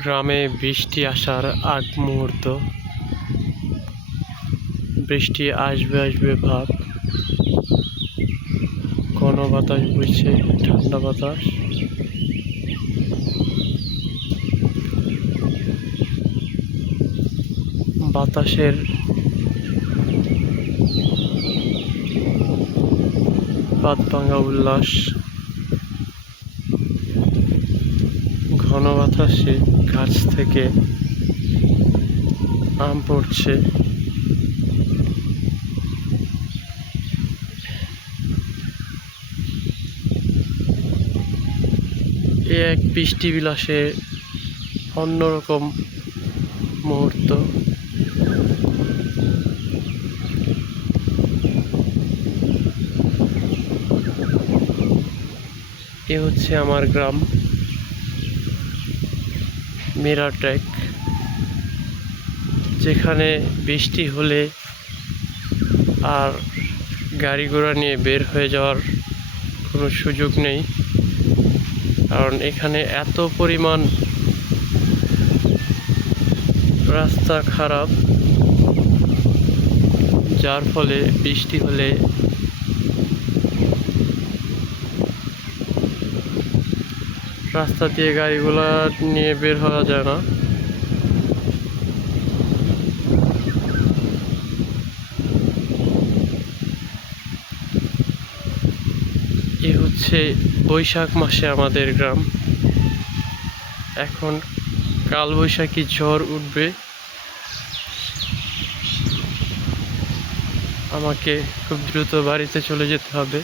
গ্রামে বৃষ্টি আসার আগ মুহূর্ত। বৃষ্টি আসবে আসবে ভাব। ঘন বাতাস বইছে, ঠান্ডা বাতাস। বাতাসের বাদ ভাঙা উল্লাস। ঘন বাতাসে গাছ থেকে আম পড়ছে। এ এক বৃষ্টি বিলাসে অন্যরকম মুহূর্ত। এ হচ্ছে আমার গ্রাম মিরাটেক, যেখানে বৃষ্টি হলে আর গাড়ি ঘোড়া নিয়ে বের হয়ে যাওয়ার কোনো সুযোগ নেই, কারণ এখানে এত পরিমাণ রাস্তা খারাপ, যার ফলে বৃষ্টি হলে রাস্তা দিয়ে গাড়িগুলা নিয়ে বের হওয়া যায় না। এ হচ্ছে বৈশাখ মাসে আমাদের গ্রাম। এখন কালবৈশাখী ঝড় উঠবে। আমাকে খুব দ্রুত বাড়িতে চলে যেতে হবে।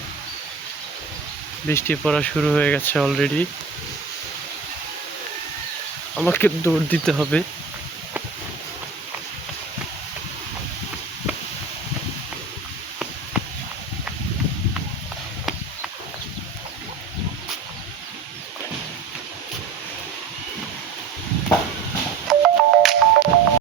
বৃষ্টি পড়া শুরু হয়ে গেছে অলরেডি। আমাকে দৌড় দিতে হবে।